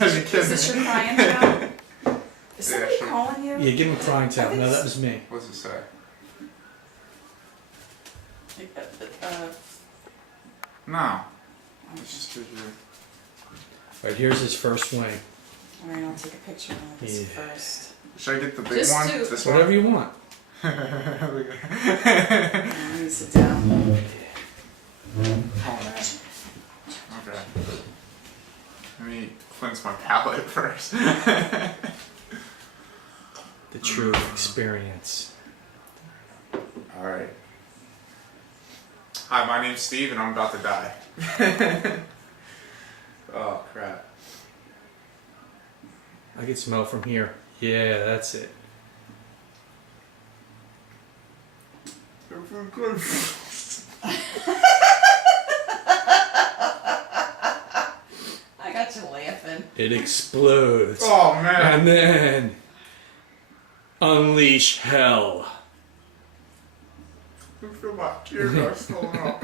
Is this your crying towel? Is somebody sure. calling you? Yeah, give him a crying towel. No, that was me. What's it say? No. It's just a Alright, here's his first swing. Alright, I'll take a picture of this first. Should I get the big Just one? do- This Whatever one? you want. Let me sit down. Oh man. Okay. Let me cleanse my palate first. The true experience. Alright. Hi, my name's Steve and I'm about to die. Oh crap. I can smell from here. Yeah, that's it. I got you laughing. It explodes. Oh man. And then unleash hell. I feel my tears are filling up.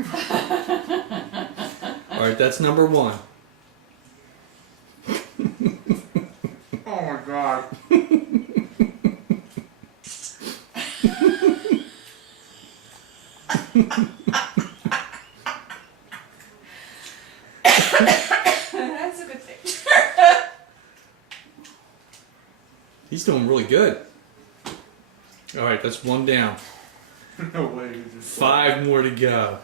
Alright, that's number one. Oh my god. That's a good thing. He's doing really good. Alright, that's one down. No way. You just 5 more to go.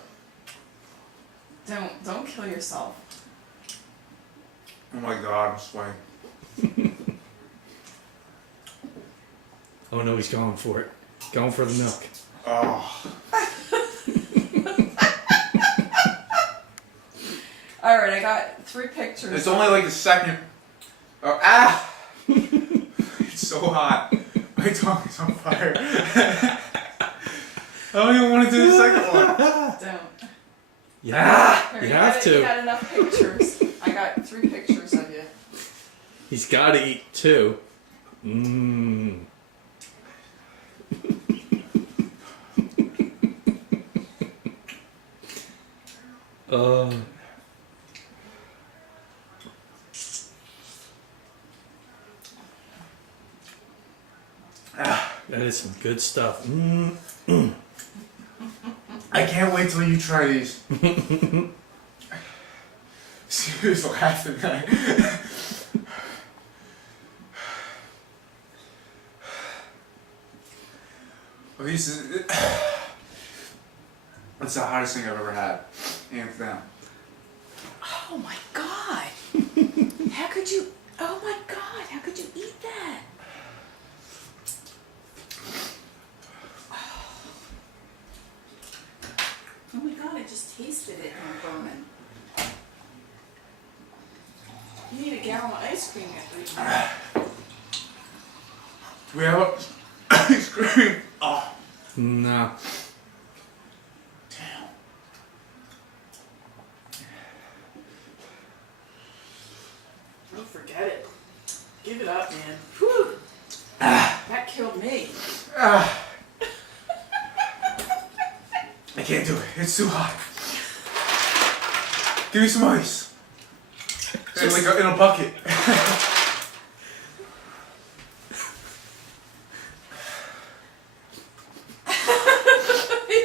Don't kill yourself. Oh my god, I'm sweating. Oh no, he's going for it. Going for the milk. Oh. Alright, I got 3 pictures. It's only like the second. Oh, ah! It's so hot. My tongue is on fire. I don't even want to do the second one. Don't. Yeah, Here, you have You to. got enough pictures. I got 3 pictures of you. He's got to eat too. Mmm. That is some good stuff. I can't wait till you try these. Serious laughing at Well, these is, that's the hottest thing I've ever had. Hands down. Oh my god! How could you? Oh my god! How could you eat that? Oh my god! I just tasted it and I'm burning. You need a gallon of ice cream at 3 Do we have ice cream? Oh, No. damn. Oh, forget it. Give it up, man. Whew. That killed me. Ah. I can't do it. It's too hot. Give me some ice. In a bucket.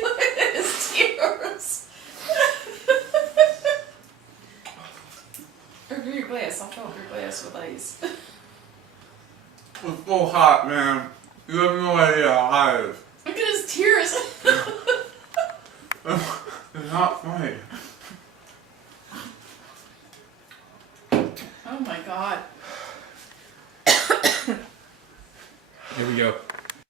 Look at his tears. Or your glass. I'll fill up your glass with ice. It's so hot, man. You have no idea how hot it is. Look at his tears. It's not funny. Oh my god. Here we go.